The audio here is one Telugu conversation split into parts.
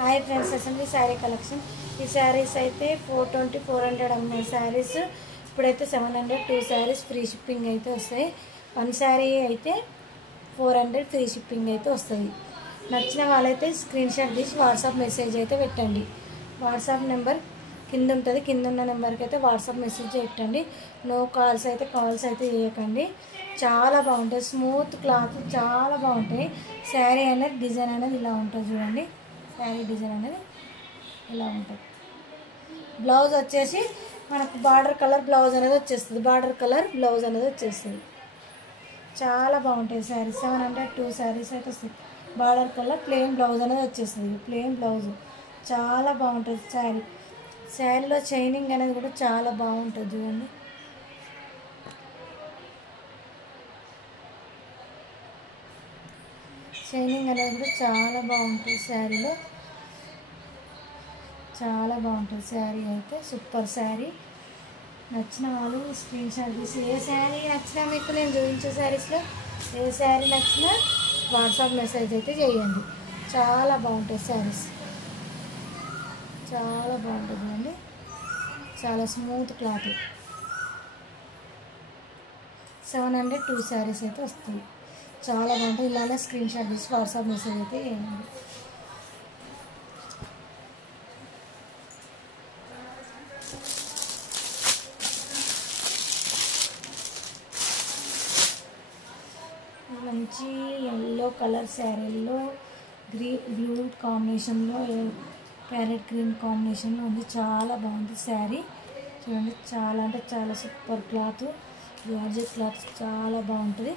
Hi friends, assembly sari collection. ఈ శారీస్ అయితే 420 400 అమ్మే శారీస్ ఇప్పుడైతే 700 2 శారీస్ ఫ్రీ షిప్పింగ్ అయితే వస్తాయి. 1 శారీ అయితే 400 ఫ్రీ షిప్పింగ్ అయితే వస్తుంది. నచ్చిన వాళ్ళైతే స్క్రీన్ షాట్ తీసి వాట్సాప్ మెసేజ్ అయితే పెట్టండి. వాట్సాప్ నెంబర్ కింద ఉంటుంది. కింద ఉన్న నెంబర్కి అయితే వాట్సాప్ మెసేజ్ పెట్టండి. నో కాల్స్ అయితే చేయకండి. చాలా బాగుంటాయి. స్మూత్ క్లాత్ చాలా బాగుంటాయి. శారీ అనేది డిజైన్ అనేది ఇలా ఉంటుంది చూడండి. శారీ డిజైన్ అనేది ఇలా ఉంటుంది. బ్లౌజ్ వచ్చేసి మనకు బార్డర్ కలర్ బ్లౌజ్ అనేది వచ్చేస్తుంది. చాలా బాగుంటాయి శారీ. 700 2 శారీస్ అయితే వస్తాయి. బార్డర్ కలర్ ప్లెయిన్ బ్లౌజ్ అనేది వచ్చేస్తుంది. ప్లెయిన్ బ్లౌజ్ చాలా బాగుంటుంది శారీ. శారీలో షైనింగ్ అనేది కూడా చాలా బాగుంటుంది చూడండి. షైనింగ్ అనేది కూడా చాలా బాగుంటుంది శారీలో. చాలా బాగుంటుంది శారీ అయితే. సూపర్ శారీ. నచ్చిన వాళ్ళు స్క్రీన్ షాట్ తీసి ఏ శారీ నచ్చినా మీకు నేను చూపించే శారీస్లో ఏ శారీ నచ్చినా వాట్సాప్ మెసేజ్ అయితే చేయండి. చాలా బాగుంటాయి శారీస్. చాలా బాగుంటుంది అండి. చాలా స్మూత్ క్లాత్. 700 2 శారీస్ అయితే వస్తాయి. చాలా బాగుంటుంది. ఇలానే స్క్రీన్ షాట్ తీసి వాట్సాప్ మెసేజ్ అయితే చేయండి. మంచి ఎల్లో కలర్ శారీలో బ్లూ కాంబినేషన్లో ప్యారెట్ గ్రీన్ కాంబినేషన్లో ఉంది. చాలా బాగుంది శారీ చూడండి. చాలా అంటే చాలా సూపర్ క్లాత్. జార్జెట్ క్లాత్ చాలా బాగుంటుంది.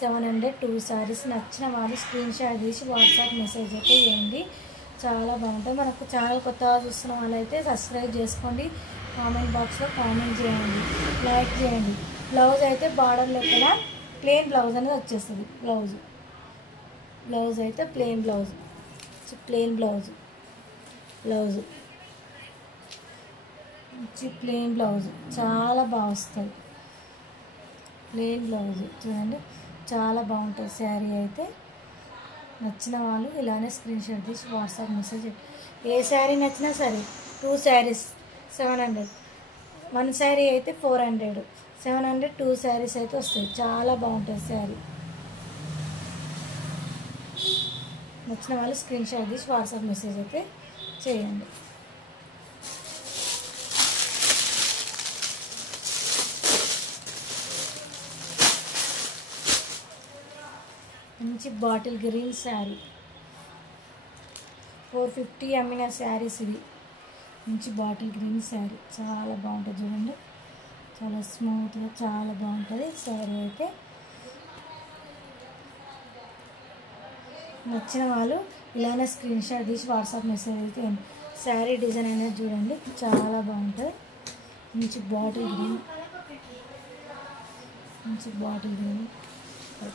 700 2 శారీస్. నచ్చిన వాళ్ళు స్క్రీన్ షాట్ తీసి వాట్సాప్ మెసేజ్ అయితే చేయండి. చాలా బాగుంటుంది. మనకు ఛానల్ కొత్తగా చూస్తున్న వాళ్ళైతే సబ్స్క్రైబ్ చేసుకోండి. కామెంట్ బాక్స్లో కామెంట్ చేయండి, లైక్ చేయండి. బ్లౌజ్ అయితే బార్డర్ లెక్కన ప్లెయిన్ బ్లౌజ్ అనేది వచ్చేస్తుంది. బ్లౌజ్ అయితే ప్లెయిన్ బ్లౌజ్ ప్లెయిన్ బ్లౌజ్ చాలా బాగా వస్తుంది. ప్లెయిన్ బ్లౌజ్ చూడండి. చాలా బాగుంటుంది శారీ అయితే. నచ్చిన వాళ్ళు ఇలానే స్క్రీన్ షాట్ తీసి వాట్సాప్ మెసేజ్. ఏ శారీ నచ్చినా సరే 2 శారీస్ 700, 1 శారీ అయితే 400, 700 2 శారీస్ అయితే వస్తాయి. చాలా బాగుంటుంది శారీ. నచ్చిన వాళ్ళు స్క్రీన్ షాట్ తీసి వాట్సాప్ మెసేజ్ అయితే చేయండి. మంచి బాటిల్ గ్రీన్ శారీ 450 అమ్మిన శారీస్ ఇవి. మంచి బాటిల్ గ్రీన్ శారీ చాలా బాగుంటుంది చూడండి. చాలా స్మూత్గా చాలా బాగుంటుంది శారీ అయితే. నచ్చిన వాళ్ళు ఇలానే స్క్రీన్ షాట్ తీసి వాట్సాప్ మెసేజ్ అయితే. శారీ డిజైన్ అనేది చూడండి. చాలా బాగుంటుంది. మంచి బాటిల్ గ్రీన్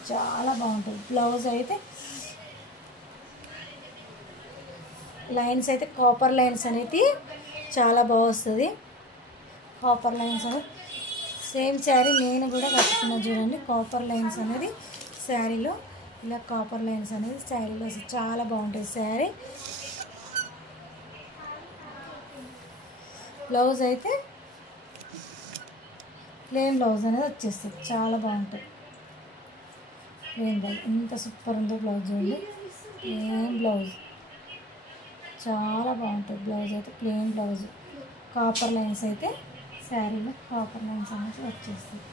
చాలా బాగుంటుంది. బ్లౌజ్ అయితే లైన్స్ అయితే కాపర్ లైన్స్ అనేది చాలా బాగా వస్తుంది. కాపర్ లైన్స్ అనేది సేమ్ శారీ నేను కూడా కట్టుకున్నా చూడండి. కాపర్ లైన్స్ అనేది శారీలో ఇలా కాపర్ లైన్స్ అనేది శారీలో చాలా బాగుంటుంది శారీ. బ్లౌజ్ అయితే ప్లెయిన్ బ్లౌజ్ అనేది వచ్చేస్తుంది. చాలా బాగుంటుంది ప్లెయిన్ బ్లౌజ్. ఎంత సూపర్ ఉందో బ్లౌజ్ చూడండి. ప్లెయిన్ బ్లౌజ్ చాలా బాగుంటుంది. బ్లౌజ్ అయితే ప్లెయిన్ బ్లౌజ్. కాపర్ లైన్స్ అయితే శారీలో కాపర్ లైన్స్ అనేది వచ్చేస్తుంది.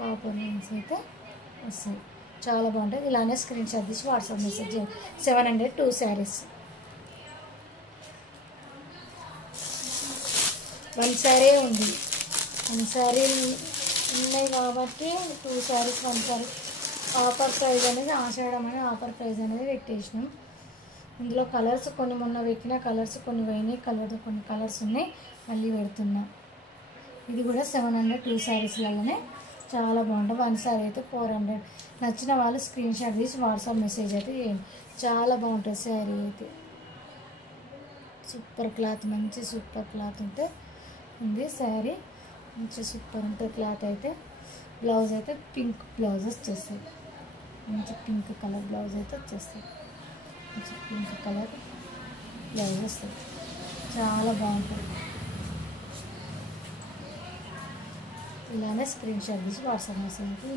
కాపర్ లైన్స్ అయితే వస్తాయి. చాలా బాగుంటుంది. ఇలానే స్క్రీన్ షాట్ తీసి వాట్సాప్ మెసేజ్ చేయండి. 700 2 శారీస్. 1 శారీ ఉంది. 1 శారీ ఉన్నాయి కాబట్టి 2 శారీస్ 1 శారీ ఆఫర్ ప్రైజ్ అనేది ఆఫర్ ప్రైజ్ అనేది పెట్టేసినాం. ఇందులో కలర్స్ కొన్ని మొన్న పెట్టిన కలర్స్ కొన్ని పోయినాయి. కొన్ని కలర్స్ ఉన్నాయి, మళ్ళీ పెడుతున్నా. ఇది కూడా 700 2 శారీస్లలోనే చాలా బాగుంటుంది. 1 శారీ అయితే 400. నచ్చిన వాళ్ళు స్క్రీన్ షాట్ తీసి వాట్సాప్ మెసేజ్ అయితే చేయండి. చాలా బాగుంటుంది శారీ అయితే. సూపర్ క్లాత్, మంచి సూపర్ క్లాత్ ఉంటే ఉంది శారీ. మంచి సూపర్ ఉంటుంది క్లాత్ అయితే. బ్లౌజ్ అయితే పింక్ బ్లౌజ్ వచ్చేస్తుంది, మంచి పింక్ కలర్ బ్లౌజ్ అయితే వచ్చేస్తుంది. మంచి పింక్ కలర్ బ్లౌజ్ వస్తుంది, చాలా బాగుంటుంది. ఇలానే స్క్రీన్ షాట్ తీసి వాట్సాప్ మెసేజ్కి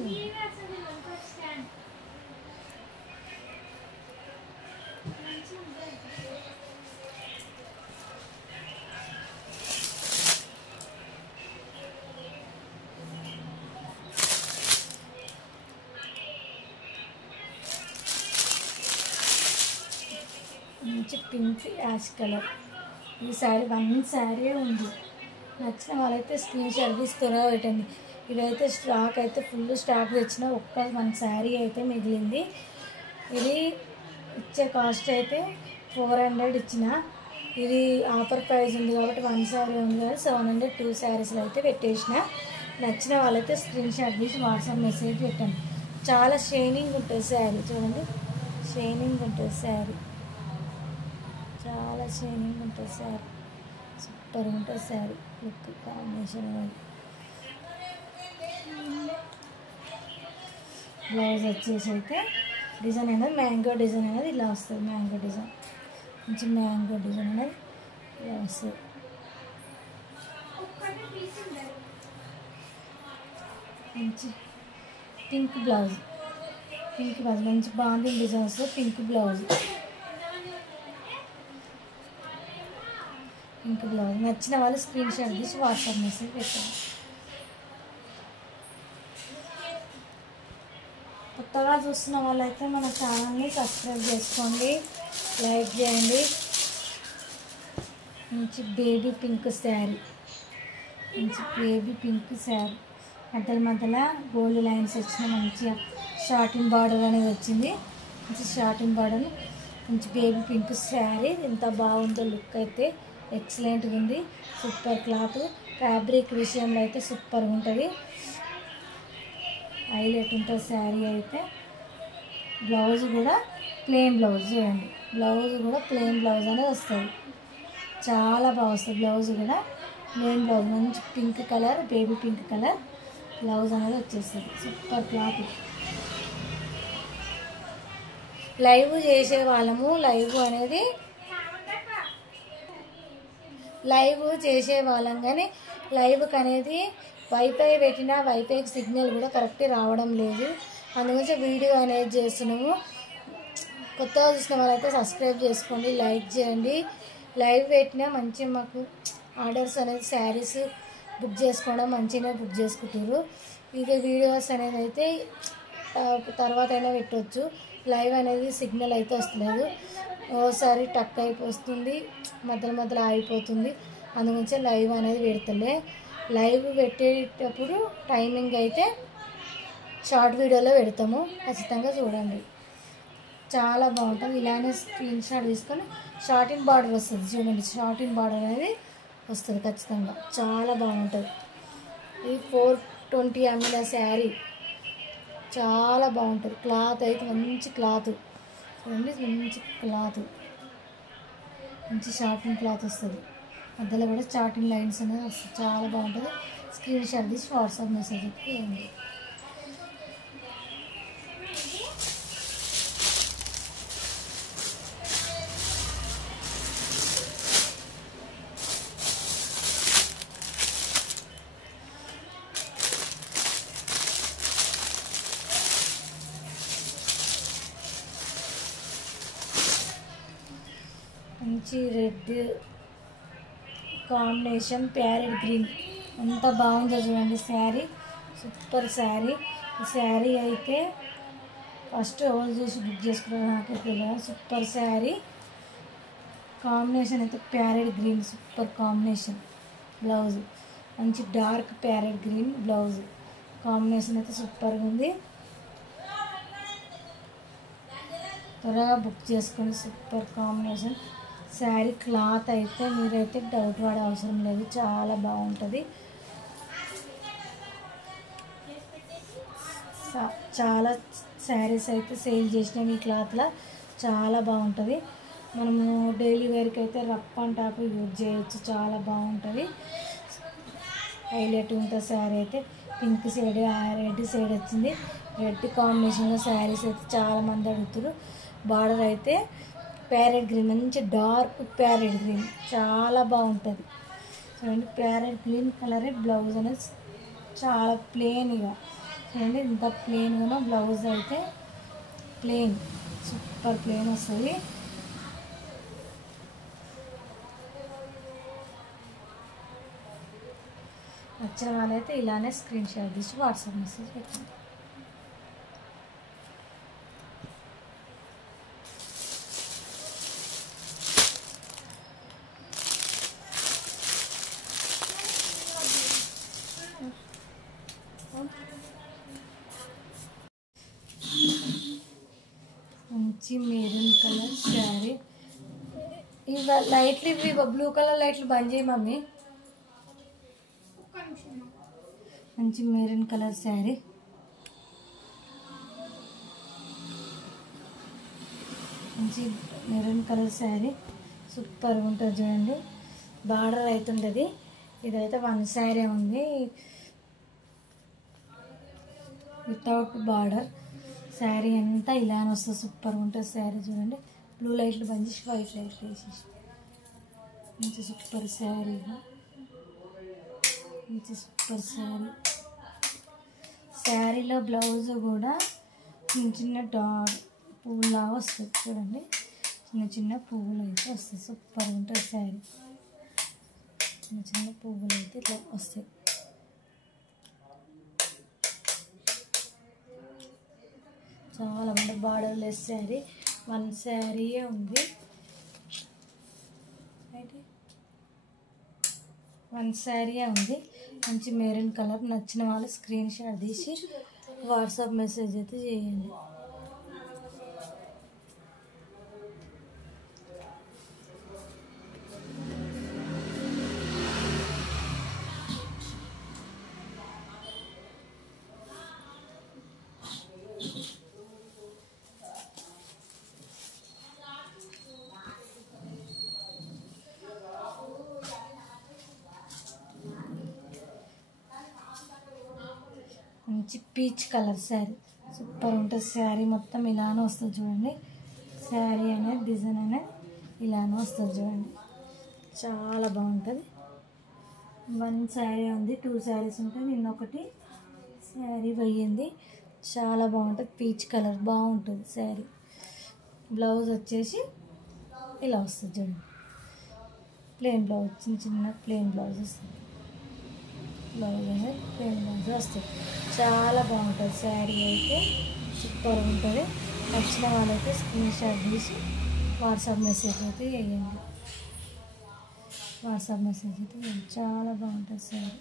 మంచి పింక్ యాష్ కలర్. ఈ శారీ 1 శారీ ఉంది. నచ్చిన వాళ్ళైతే స్క్రీన్ షాట్ తీసి త్వరగా పెట్టండి. ఇవైతే స్టాక్ అయితే ఫుల్ స్టాక్ తెచ్చిన, ఒక్క 1 శారీ అయితే మిగిలింది. ఇది ఇచ్చే కాస్ట్ అయితే 400 ఇచ్చిన. ఇది ఆఫర్ ప్రైస్ ఉంది కాబట్టి 1 శారీ ఉంది కదా 700 2 శారీస్లో అయితే పెట్టేసిన. నచ్చిన వాళ్ళైతే స్క్రీన్ షాట్ తీసి వాట్సాప్ మెసేజ్ పెట్టండి. చాలా షైనింగ్ ఉంటుంది శారీ, చూడండి షైనింగ్ ఉంటుంది శారీ, చాలా షైనింగ్ ఉంటుంది శారీ, సూపర్ ఉంటుంది శారీ లుక్ కాంబినేషన్ అనేది. బ్లౌజ్ వచ్చేసి అయితే డిజైన్ అనేది మ్యాంగో డిజైన్ అనేది ఇలా వస్తుంది. మ్యాంగో డిజైన్, మంచి మ్యాంగో డిజైన్ అనేది ఇలా వస్తుంది. మంచి పింక్ బ్లౌజ్, మంచి బాగుంది డిజైన్ వస్తుంది. పింక్ బ్లౌజ్ నచ్చిన వాళ్ళు స్క్రీన్ షాట్ తీసి వాట్సాప్ మెసేజ్ పెట్టండి. కొత్తగా చూస్తున్న వాళ్ళైతే మన ఛానల్ని సబ్స్క్రైబ్ చేసుకోండి, లైక్ చేయండి. మంచి బేబీ పింక్ శారీ, మధ్యలో గోల్డ్ లైన్స్ వచ్చిన మంచిగా షార్టింగ్ బార్డర్ అనేది వచ్చింది. మంచి షార్టింగ్ బార్డర్, మంచి బేబీ పింక్ శారీ. ఎంత బాగుందో లుక్ అయితే ఎక్సలెంట్గా ఉంది. సూపర్ క్లాత్, ఫ్యాబ్రిక్ విషయంలో అయితే సూపర్గా ఉంటుంది, హైలైట్ ఉంటుంది శారీ అయితే. బ్లౌజ్ కూడా ప్లెయిన్ బ్లౌజ్, చూడండి బ్లౌజ్ కూడా ప్లెయిన్ బ్లౌజ్ అనేది వస్తుంది, చాలా బాగా వస్తుంది. బ్లౌజ్ కూడా ప్లెయిన్ బ్లౌజ్, మంచి pink colour, baby pink colour blouse అనేది వచ్చేస్తుంది. Super cloth. లైవ్ చేసే వాళ్ళము, లైవ్ చేసే వాళ్ళం కానీ లైవ్కి అనేది వైఫై పెట్టినా వైఫైకి సిగ్నల్ కూడా కరెక్ట్ రావడం లేదు. అందుగురించి వీడియో అనేది చేస్తున్నాము. కొత్తగా చూసిన వాళ్ళైతే సబ్స్క్రైబ్ చేసుకోండి, లైక్ చేయండి. లైవ్ పెట్టినా మంచిగా మాకు ఆర్డర్స్ అనేది శారీస్ బుక్ చేసుకోవడం మంచిగా బుక్ చేసుకుంటారు. ఇక వీడియోస్ అనేది అయితే తర్వాత అయినా పెట్టవచ్చు. లైవ్ అనేది సిగ్నల్ అయితే వస్తలేదు, ఓసారి టక్ అయిపోతుంది, మధ్యలో ఆగిపోతుంది. అందుగురించి లైవ్ అనేది పెడతలే. లైవ్ పెట్టేటప్పుడు టైమింగ్ అయితే షార్ట్ వీడియోలో పెడతాము, ఖచ్చితంగా చూడండి, చాలా బాగుంటుంది. ఇలానే స్క్రీన్ షాట్ తీసుకొని షార్టింగ్ బార్డర్ వస్తుంది, చూడండి షార్టింగ్ బార్డర్ అనేది వస్తుంది ఖచ్చితంగా, చాలా బాగుంటుంది. ఇది 420 ml శారీ, చాలా బాగుంటుంది. క్లాత్ అయితే మంచి క్లాత్, చూడండి మంచి క్లాత్, మంచి షార్టింగ్ క్లాత్ వస్తుంది. మధ్యలో కూడా చాటింగ్ లైన్స్ అనేది వస్తుంది, చాలా బాగుంటుంది. స్క్రీన్ షాట్ తీసి వాట్సాప్ మెసేజ్ చేయండి. మంచి రెడ్ కాంబినేషన్, ప్యారెట్ గ్రీన్, ఎంత బాగుందో చూడండి శారీ, సూపర్ శారీ. ఈ శారీ అయితే ఫస్ట్ ఎవరు చూసి బుక్ చేసుకున్నారు నాకైతే తెలియదు. సూపర్ శారీ కాంబినేషన్ అయితే parrot green, super combination. Blouse మంచి dark parrot green blouse combination అయితే సూపర్గా ఉంది. త్వరగా బుక్ చేసుకొని, సూపర్ కాంబినేషన్ శారీ. క్లాత్ అయితే మీరైతే డౌట్ పడే అవసరం లేదు, చాలా బాగుంటుంది. చాలా శారీస్ అయితే సేల్ చేసినాం ఈ క్లాత్లో, చాలా బాగుంటుంది. మనము డైలీ వేర్కి అయితే రఫ్ అండ్ టాప్ యూజ్ చేయొచ్చు, చాలా బాగుంటుంది. హైలైట్ ఉంటుంది శారీ అయితే. పింక్ షేడ్ రెడ్ షేడ్ వచ్చింది. రెడ్ కాంబినేషన్లో శారీస్ అయితే చాలామంది అడుగుతారు. బార్డర్ అయితే ప్యారెట్ గ్రీన్, మంచి డార్క్ ప్యారెట్ గ్రీన్, చాలా బాగుంటుంది చూడండి. ప్యారెట్ గ్రీన్ కలరే బ్లౌజ్ అనేది చాలా ప్లెయిన్గా చూడండి. ఇంత ప్లెయిన్గానో బ్లౌజ్ అయితే ప్లెయిన్, సూపర్ ప్లెయిన్ వస్తుంది. నచ్చిన వాళ్ళైతే ఇలానే స్క్రీన్ షాట్ తీసి వాట్సాప్ మెసేజ్ పెట్టండి. మంచి మెరూన్ కలర్ శారీ. ఇవి లైట్లు, ఇవి బ్లూ కలర్ లైట్లు బంద్ చేయి మమ్మీ. మంచి మెరూన్ కలర్ శారీ. మంచి మెరూన్ కలర్ శారీ సూపర్గా ఉంటుంది చూడండి. బార్డర్ అవుతుంటుంది. ఇదైతే వన్ శారీ ఉంది వితౌట్ బార్డర్. శారీ అంతా ఇలానే వస్తుంది. సూపర్గా ఉంటుంది శారీ చూడండి. బ్లూ లైట్లు బంద్ చేసి వైట్ లైట్లు వేసేసి మంచి సూపర్ శారీ, మంచి సూపర్ శారీ. శారీలో బ్లౌజ్ కూడా చిన్న చిన్న పువ్వులా వస్తుంది చూడండి. చిన్న చిన్న పువ్వులు అయితే వస్తాయి. సూపర్గా ఉంటుంది శారీ. చిన్న చిన్న పువ్వులు అయితే ఇట్లా వస్తాయి. చాలా బాగుంటుంది. బార్డర్ లెస్ శారీ, వన్ శారీయే ఉంది. వన్ శారీయే ఉంది. మంచి మెరూన్ కలర్. నచ్చిన వాళ్ళు స్క్రీన్ షాట్ తీసి వాట్సాప్ మెసేజ్ అయితే చేయండి. మంచి పీచ్ కలర్ శారీ సూపర్ ఉంటుంది. శారీ మొత్తం ఇలానే వస్తుంది చూడండి. శారీ అనేది డిజైన్ అనేది ఇలానే వస్తుంది చూడండి. చాలా బాగుంటుంది. వన్ శారీ ఉంది, 2 శారీస్ ఉంటాయి. నిన్న ఒకటి శారీ పోయింది. చాలా బాగుంటుంది. పీచ్ కలర్ బాగుంటుంది శారీ. బ్లౌజ్ వచ్చేసి ఇలా వస్తుంది చూడండి. ప్లెయిన్ బ్లౌజ్, చిన్న చిన్న ప్లెయిన్ బ్లౌజ్ వస్తుంది. బ్లౌజ్ అనేది ప్లెయిన్ బ్లౌజ్ వస్తుంది. చాలా బాగుంటుంది శారీ అయితే. సూపర్గా ఉంటుంది. నచ్చిన వాళ్ళైతే స్క్రీన్ షాట్ తీసి వాట్సాప్ మెసేజ్ అయితే వేయండి. వాట్సాప్ మెసేజ్ అయితే వేయండి. చాలా బాగుంటుంది శారీ.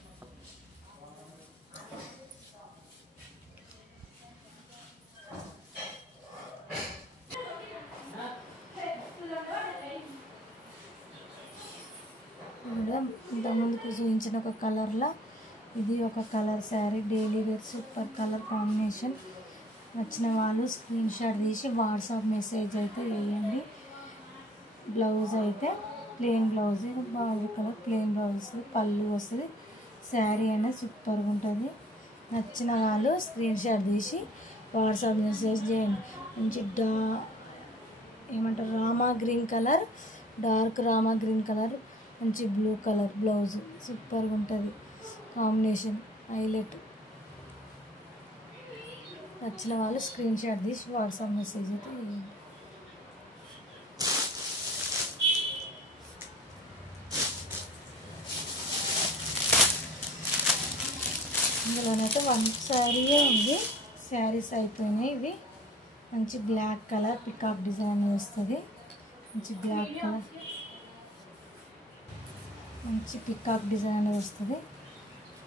ఇంతకుముందుకు చూపించిన ఒక కలర్లో ఇది ఒక colour sari. Daily wear super colour combination. నచ్చిన వాళ్ళు స్క్రీన్ షాట్ తీసి వాట్సాప్ మెసేజ్ అయితే వేయండి. బ్లౌజ్ అయితే ప్లెయిన్ బ్లౌజ్, బాగు కలర్ ప్లెయిన్ బ్లౌజ్ వస్తుంది. పళ్ళు వస్తుంది. శారీ అనేది సూపర్గా ఉంటుంది. నచ్చిన వాళ్ళు స్క్రీన్ షాట్ తీసి వాట్సాప్ మెసేజ్ చేయండి. మంచి ఏమంటారు rama green colour, dark rama green colour, మంచి బ్లూ కలర్ బ్లౌజ్ సూపర్గా ఉంటుంది. Combination highlight. నచ్చిన వాళ్ళు స్క్రీన్ షాట్ తీసి వాట్సాప్ మెసేజ్ అయితే వేయండి. ఇందులోనైతే వన్ శారీయే ఉంది. శారీస్ అయిపోయినాయి. ఇవి మంచి బ్లాక్ కలర్ పికాక్ డిజైన్ వస్తుంది. మంచి బ్లాక్ కలర్, మంచి పికాక్ డిజైన్ వస్తుంది.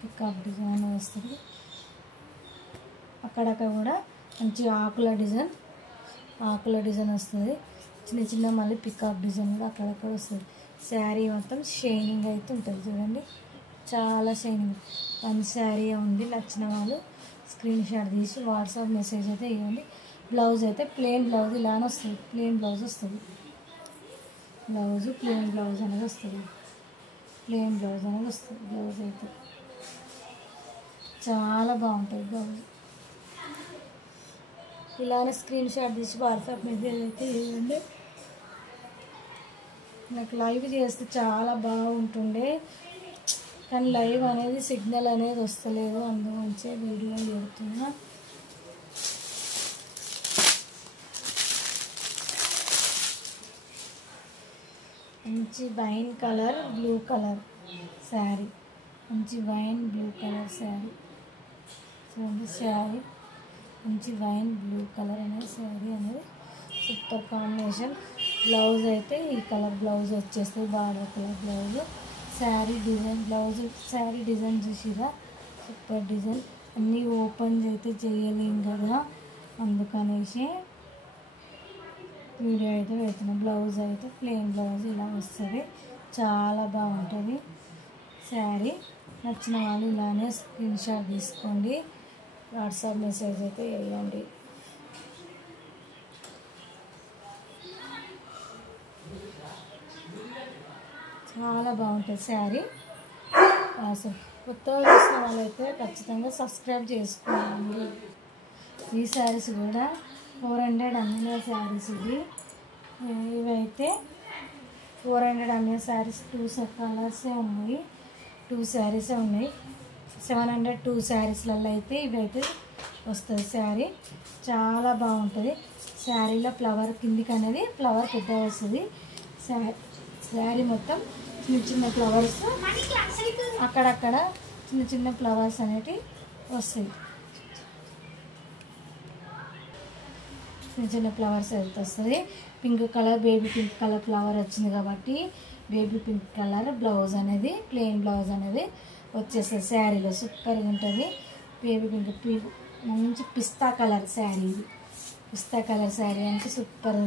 పికాక్ డిజైన్ వస్తుంది. అక్కడక్కడ కూడా మంచి ఆకుల డిజైన్ వస్తుంది. చిన్న చిన్న మళ్ళీ పికాక్ డిజైన్ కూడా అక్కడక్కడ వస్తుంది. శారీ మొత్తం షైనింగ్ అయితే ఉంటుంది చూడండి. చాలా షైనింగ్. వన్ శారీ ఉంది. నచ్చిన వాళ్ళు స్క్రీన్ షాట్ తీసి వాట్సాప్ మెసేజ్ అయితే ఇవ్వండి. బ్లౌజ్ అయితే ప్లెయిన్ బ్లౌజ్ ఇలానే వస్తుంది. ప్లెయిన్ బ్లౌజ్ వస్తుంది. బ్లౌజ్ ప్లెయిన్ బ్లౌజ్ అనేది వస్తుంది. ప్లెయిన్ బ్లౌజ్ అనేది వస్తుంది. బ్లౌజ్ అయితే చాలా బాగుంటుంది బ్లౌజ్. ఇలానే స్క్రీన్ షాట్ తీసి వాట్సాప్ మెసేజ్ అయితే చేయండి. నాకు లైవ్ చేస్తే చాలా బాగుంటుండే, కానీ లైవ్ అనేది సిగ్నల్ అనేది వస్తలేదు, అందుగురించే వీడియో పెడుతున్నా. మంచి wine colour blue colour sari, మంచి వైన్ బ్లూ కలర్ శారీ చూడండి. శారీ మంచి వైన్ బ్లూ కలర్ అనేది శారీ అనేది సూపర్ కాంబినేషన్. బ్లౌజ్ అయితే ఈ కలర్ బ్లౌజ్ వచ్చేస్తుంది, border colour blouse. Sari design blouse, sari design చూసిరా, సూపర్ డిజైన్. అన్నీ ఓపెన్ అయితే చేయలేం కదా, అందుకనేసి వీడియో అయితే పెడుతున్నాం. బ్లౌజ్ అయితే ప్లెయిన్ బ్లౌజ్ ఇలా వస్తుంది, చాలా బాగుంటుంది శారీ. నచ్చిన వాళ్ళు ఇలానే స్క్రీన్ షాట్ తీసుకోండి, వాట్సాప్ మెసేజ్ అయితే వేయండి. చాలా బాగుంటుంది శారీ. అసలు కొత్తగా చూసిన వాళ్ళైతే ఖచ్చితంగా సబ్స్క్రైబ్ చేసుకోండి. ఈ శారీస్ కూడా 400 అమ్మిన శారీస్ ఇవైతే 400 అమ్మిన శారీస్ 2 కలర్సే ఉన్నాయి, 2 శారీసే ఉన్నాయి. 700 2 శారీస్లలో అయితే ఇవైతే వస్తుంది శారీ. చాలా బాగుంటుంది శారీలో ఫ్లవర్ కిందికి అనేది ఫ్లవర్ పెద్దగా వస్తుంది. శారీ మొత్తం చిన్న చిన్న ఫ్లవర్స్, అక్కడక్కడ చిన్న చిన్న ఫ్లవర్స్ అనేటివి వస్తాయి. చిన్న చిన్న ఫ్లవర్స్ అయితే వస్తుంది. Pink colour baby pink colour flower వచ్చింది కాబట్టి బేబీ పింక్ కలర్ బ్లౌజ్ అనేది ప్లెయిన్ బ్లౌజ్ అనేది వచ్చేస్తుంది శారీలో. సూపర్గా ఉంటుంది. బేబీ పింక్ మంచి పిస్తా కలర్ శారీ, ఇది పిస్తా కలర్ శారీ అంటే సూపర్.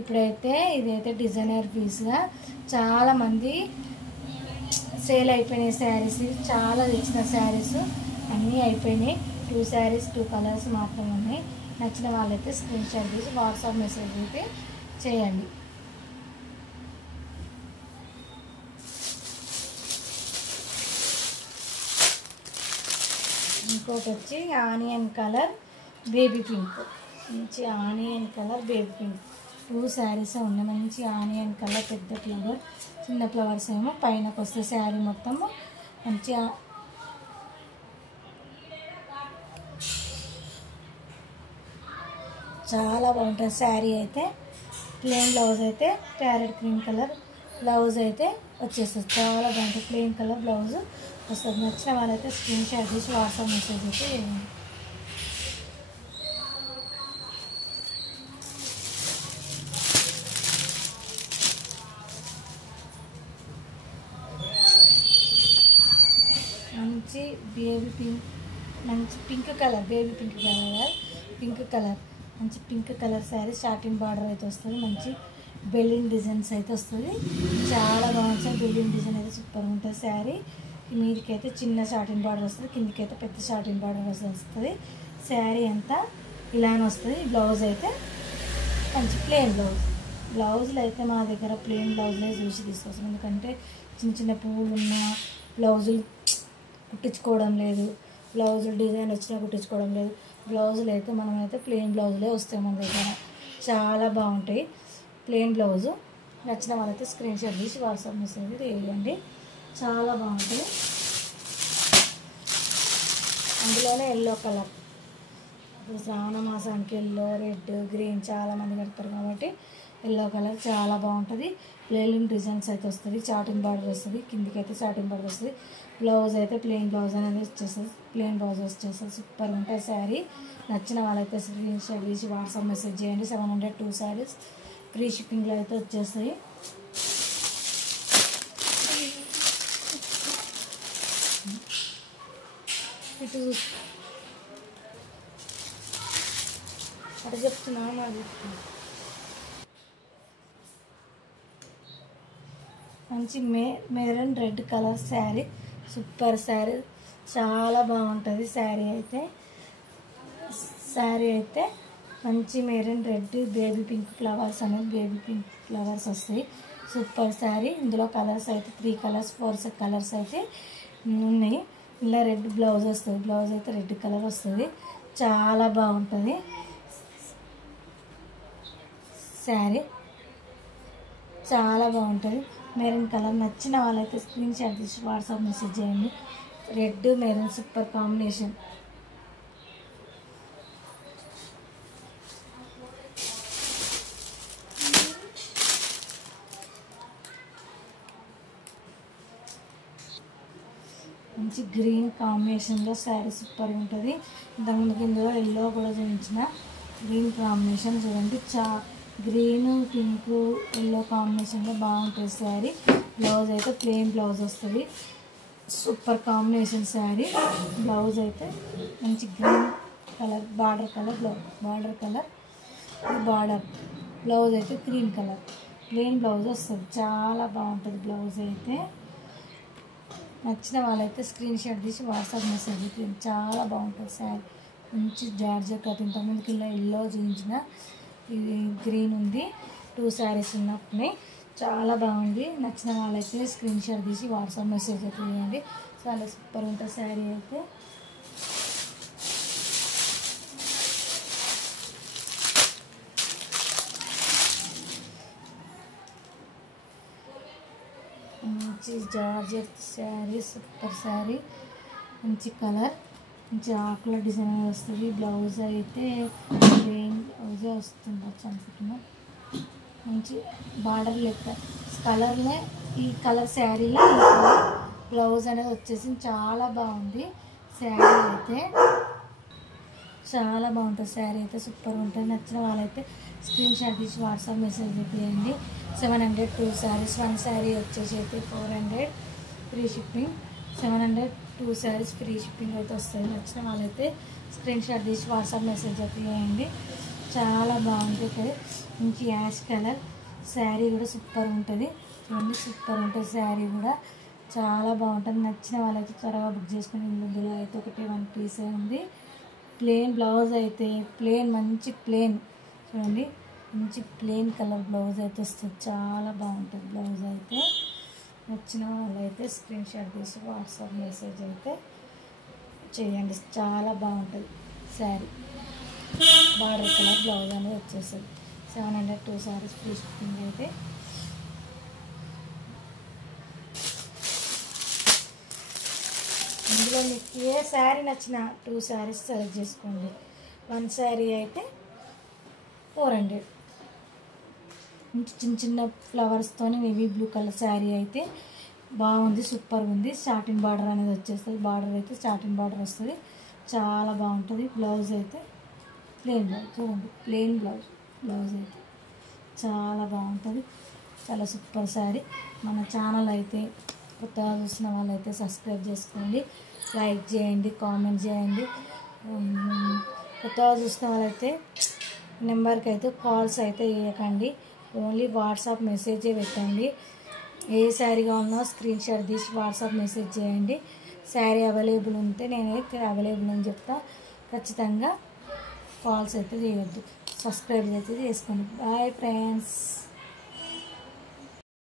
ఇప్పుడైతే ఇదైతే డిజైనర్ పీస్గా చాలామంది సేల్ అయిపోయినాయి శారీస్, చాలా తెచ్చిన శారీస్ అన్నీ అయిపోయినాయి. 2 శారీస్ 2 కలర్స్ మాత్రం ఉన్నాయి. నచ్చిన వాళ్ళైతే స్క్రీన్ షాట్ తీసి వాట్సాప్ మెసేజ్ అయితే చేయండి. ఇంకోటి వచ్చి ఆనియన్ కలర్ బేబీ పింక్, మంచి onion colour baby pink 2 saris ఉన్నాయి. మంచి ఆనియన్ కలర్ పెద్ద ఫ్లవర్, చిన్న ఫ్లవర్స్ ఏమో పైనకి వస్తే శారీ మొత్తము మంచిగా చాలా బాగుంటుంది శారీ అయితే. ప్లెయిన్ బ్లౌజ్ అయితే ప్యారెట్ గ్రీన్ కలర్ బ్లౌజ్ అయితే వచ్చేస్తుంది, చాలా బాగుంటుంది. ప్లెయిన్ కలర్ బ్లౌజ్ వస్తుంది. నచ్చిన వాళ్ళైతే స్క్రీన్ షాట్ తీసి వాట్సాప్ మెసేజ్ అయితే చేయండి. మంచి బేబీ పింక్, మంచి pink colour baby pink colour, pink colour మంచి pink colour sari. Starting border అయితే వస్తుంది, మంచి బెలూన్ డిజైన్స్ అయితే వస్తుంది, చాలా బాగుంటుంది. బెలూన్ డిజైన్ అయితే సూపర్ ఉంటుంది శారీ. మీదికైతే చిన్న స్టార్టింగ్ బార్డర్ వస్తుంది, కిందికైతే పెద్ద స్టార్టింగ్ బార్డర్ వస్తుంది. శారీ అంతా ఇలానే వస్తుంది. బ్లౌజ్ అయితే మంచి ప్లెయిన్ బ్లౌజ్. బ్లౌజులు అయితే మా దగ్గర ప్లెయిన్ బ్లౌజ్లే చూసి తీసుకొస్తాం, ఎందుకంటే చిన్న చిన్న పువ్వులు ఉన్న బ్లౌజులు కుట్టించుకోవడం లేదు, బ్లౌజులు డిజైన్ వచ్చినా కుట్టించుకోవడం లేదు. బ్లౌజులు అయితే మనమైతే ప్లెయిన్ బ్లౌజులే వస్తాయి మన దగ్గర, చాలా బాగుంటాయి ప్లెయిన్ బ్లౌజు. నచ్చిన వాళ్ళైతే స్క్రీన్ షాట్ తీసి వాట్సాప్ మెసేజ్ వేయండి, చాలా బాగుంటుంది. అందులోనే ఎల్లో కలర్, ఇప్పుడు శ్రావణ మాసానికి ఎల్లో రెడ్ గ్రీన్ చాలామంది కడతారు కాబట్టి ఎల్లో కలర్ చాలా బాగుంటుంది. ప్లెయిన్ డిజైన్స్ అయితే వస్తుంది, చాటింగ్ బార్డర్ వస్తుంది, కిందికి అయితే చాటింగ్ బార్డర్ వస్తుంది. బ్లౌజ్ అయితే ప్లెయిన్ బ్లౌజ్ అనేది వచ్చేస్తుంది, ప్లెయిన్ బ్లౌజ్ వచ్చేస్తుంది. సూపర్ ఉంటుంది శారీ. నచ్చిన వాళ్ళైతే స్క్రీన్ షాట్ తీసి వాట్సాప్ మెసేజ్ చేయండి. 700 2 శారీస్ ఫ్రీ షిప్పింగ్లో అయితే వచ్చేస్తాయి. ఇటు అటు చెప్తున్నా మాది మంచి maroon red colour sari, super sari, చాలా బాగుంటుంది శారీ అయితే. శారీ అయితే మంచి maroon red baby pink flowers అనేది బేబీ పింక్ ఫ్లవర్స్ వస్తాయి, సూపర్ శారీ. ఇందులో కలర్స్ అయితే 3 కలర్స్ 4 కలర్స్ అయితే ఉన్నాయి. ఇలా రెడ్ బ్లౌజ్ వస్తుంది. బ్లౌజ్ అయితే రెడ్ కలర్ వస్తుంది. చాలా బాగుంటుంది శారీ, చాలా బాగుంటుంది. మెరూన్ కలర్ నచ్చిన వాళ్ళైతే స్క్రీన్ షాట్ తీసి వాట్సాప్ మెసేజ్ చేయండి. Red maroon super combination. మంచి గ్రీన్ కాంబినేషన్లో శారీ సూపర్ ఉంటుంది. ఇంతకుముందు ఇందులో ఎల్లో కూడా చూపించిన గ్రీన్ కాంబినేషన్ చూడండి. గ్రీన్ పింక్ ఎల్లో కాంబినేషన్లో బాగుంటుంది శారీ. బ్లౌజ్ అయితే ప్లెయిన్ బ్లౌజ్ వస్తుంది. Super combination sari. బ్లౌజ్ అయితే మంచి green colour border colour border blouse అయితే క్రీమ్ కలర్ ప్లెయిన్ బ్లౌజ్ వస్తుంది. చాలా బాగుంటుంది బ్లౌజ్ అయితే. నచ్చిన వాళ్ళైతే స్క్రీన్ షాట్ తీసి వాట్సాప్ మెసేజ్ అయితే చాలా బాగుంటుంది శారీ. మంచి జార్జెట్ కట్. ఇంతకుముందుకి ఇలా ఎల్లో చూపించిన ఇది గ్రీన్ ఉంది. 2 శారీస్ ఉన్నప్పుడే చాలా బాగుంది. నచ్చిన వాళ్ళైతే స్క్రీన్ షాట్ తీసి వాట్సాప్ మెసేజ్ అయితే చేయండి. చాలా సూపర్ ఉంటుంది శారీ అయితే. మంచి జార్జెట్ శారీ, సూపర్ శారీ. మంచి కలర్, మంచి ఆకుల డిజైన్ వస్తుంది. బ్లౌజ్ అయితే ప్లెయిన్ బ్లౌజే వస్తుంది అనుకుంటున్నా. మంచి బార్డర్ లెక్క కలర్లే ఈ కలర్ శారీలో ఈ కలర్ బ్లౌజ్ అనేది వచ్చేసి చాలా బాగుంది శారీ అయితే. చాలా బాగుంటుంది శారీ అయితే, సూపర్ ఉంటుంది. నచ్చిన వాళ్ళైతే స్క్రీన్ షాట్ తీసి వాట్సాప్ మెసేజ్ చేయండి. 700 2 శారీస్. 1 శారీ వచ్చేసి అయితే 400 free shipping. 700 2 saris free shipping అయితే వస్తుంది. నచ్చిన వాళ్ళైతే స్క్రీన్ షాట్ తీసి వాట్సాప్ మెసేజ్ అయితే చేయండి. చాలా బాగుంటుంది. మంచి యాష్ కలర్ శారీ కూడా సూపర్ ఉంటుంది. చూడండి సూపర్ ఉంటుంది శారీ కూడా, చాలా బాగుంటుంది. నచ్చిన వాళ్ళైతే త్వరగా బుక్ చేసుకుని. ఇందులో అయితే ఒకటి 1 పీసే ఉంది. ప్లెయిన్ బ్లౌజ్ అయితే మంచి ప్లెయిన్ చూడండి, మంచి ప్లెయిన్ కలర్ బ్లౌజ్ అయితే వస్తుంది. చాలా బాగుంటుంది బ్లౌజ్ అయితే. నచ్చిన వాళ్ళైతే స్క్రీన్ షాట్ తీసి వాట్సాప్ మెసేజ్ అయితే చేయండి. చాలా బాగుంటుంది శారీ. బార్డర్ కలర్ బ్లౌజ్ అనేది వచ్చేస్తుంది. 700 2 శారీస్ ఫ్రీ షిప్పింగ్ అయితే. ఇందులో మీకు ఏ శారీ నచ్చినా 2 శారీస్ సెలెక్ట్ చేసుకోండి. 1 శారీ అయితే 400. చిన్న చిన్న ఫ్లవర్స్తో నేవీ బ్లూ కలర్ శారీ అయితే బాగుంది, సూపర్ ఉంది. స్టార్టింగ్ బార్డర్ అనేది వచ్చేస్తుంది. బార్డర్ అయితే స్టార్టింగ్ బార్డర్ వస్తుంది. చాలా బాగుంటుంది. బ్లౌజ్ అయితే ప్లెయిన్ బ్లౌజ్ చూడండి, ప్లెయిన్ బ్లౌజ్ అయితే చాలా బాగుంటుంది. చాలా సూపర్ శారీ. మన ఛానల్ అయితే కొత్తగా చూసిన వాళ్ళైతే సబ్స్క్రైబ్ చేసుకోండి, లైక్ చేయండి, కామెంట్ చేయండి. కొత్తగా చూసిన వాళ్ళైతే నెంబర్కి అయితే కాల్స్ అయితే చేయకండి, ఓన్లీ వాట్సాప్ మెసేజే పెట్టండి. ఏ శారీ కావాలన్నా స్క్రీన్ షాట్ తీసి వాట్సాప్ మెసేజ్ చేయండి. శారీ అవైలబుల్ ఉంటే నేనైతే అవైలబుల్ అని చెప్తా. ఖచ్చితంగా కాల్స్ అయితే చేయొద్దు, సబ్స్క్రైబ్ అయితే చేసుకోండి. Bye friends.